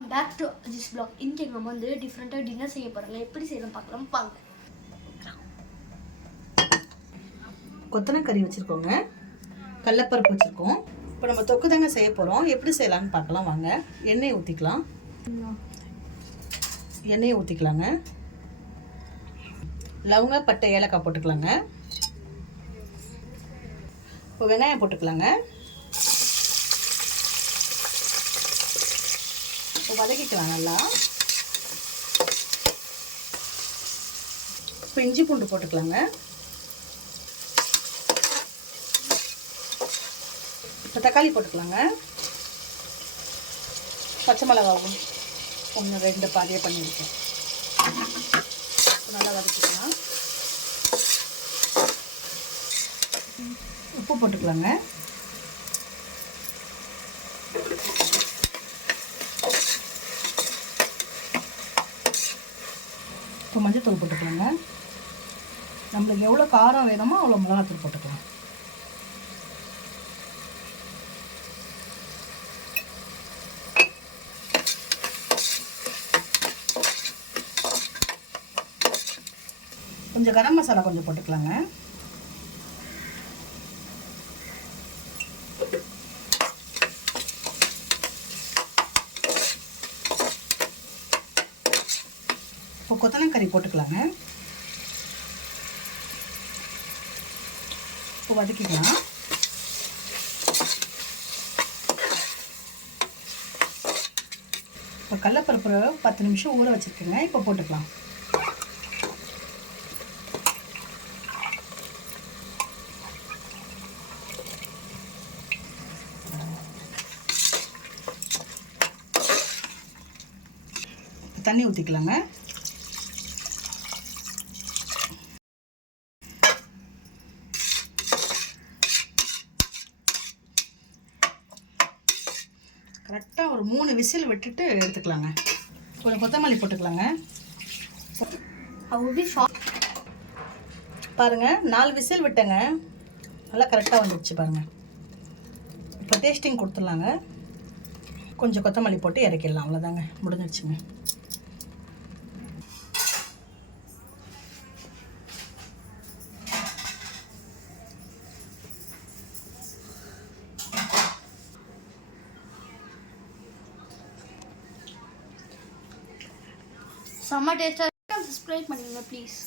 Back to this vlog. இன்னைக்கு நம்ம வந்து டிஃப்ரெண்ட்டாக டின்னர் செய்ய போகிறாங்க. எப்படி செய்யலாம் பார்க்கலாம் பாங்க. கொத்தனக்கறி வச்சுருக்கோங்க, கடலப்பருப்பு வச்சுருக்கோம். இப்போ நம்ம தொக்கு தாங்க செய்ய போகிறோம். எப்படி செய்யலான்னு பார்க்கலாம் வாங்க. எண்ணெயை ஊற்றிக்கலாங்க. லவங்க, பட்டை, ஏலக்காய் போட்டுக்கலாங்க. இப்போ வெங்காயம் போட்டுக்கலாங்க. இப்போ வதக்கிக்கலாம் நல்லா. இப்போ இஞ்சி பூண்டு போட்டுக்கலாங்க. இப்போ தக்காளி போட்டுக்கலாங்க. பச்சை மிளகாவும் 1 2 பாதியாக பண்ணியிருக்கேன். நல்லா வதக்கிக்கலாம். உப்பு போட்டுக்கலாங்க. இப்போ மஞ்சள் போட்டுக்கலாங்க. நம்மளுக்கு எவ்வளோ காரம் வேணுமோ அவ்வளோ மிளகாத்தூள் போட்டுக்கலாம். கொஞ்சம் கரம் மசாலா கொஞ்சம் போட்டுக்கலாங்க. இப்போ கொத்தனக்கறி போட்டுக்கலாங்க. இப்போ வதக்கிக்கலாம். இப்போ கடலப்பருப்பு 10 நிமிஷம் ஊற வச்சுருக்கேங்க. இப்போ போட்டுக்கலாம். தண்ணி ஊற்றிக்கலாங்க. கரெக்டாக ஒரு 3 விசில் விட்டுட்டு எடுத்துக்கலாங்க. கொஞ்சம் கொத்தமல்லி போட்டுக்கலாங்க. பாருங்கள், 4 விசில் விட்டேங்க. நல்லா கரெக்டாக வந்துடுச்சு பாருங்கள். இப்போ டேஸ்டிங் கொடுத்துடலாங்க. கொஞ்சம் கொத்தமல்லி போட்டு இறக்கிடலாம். அவ்வளோதாங்க, முடிஞ்சிடுச்சுங்க. செம்ம டேஸ்ட்டாக சப்ஸ்கிரைப் பண்ணிடுங்க ப்ளீஸ்.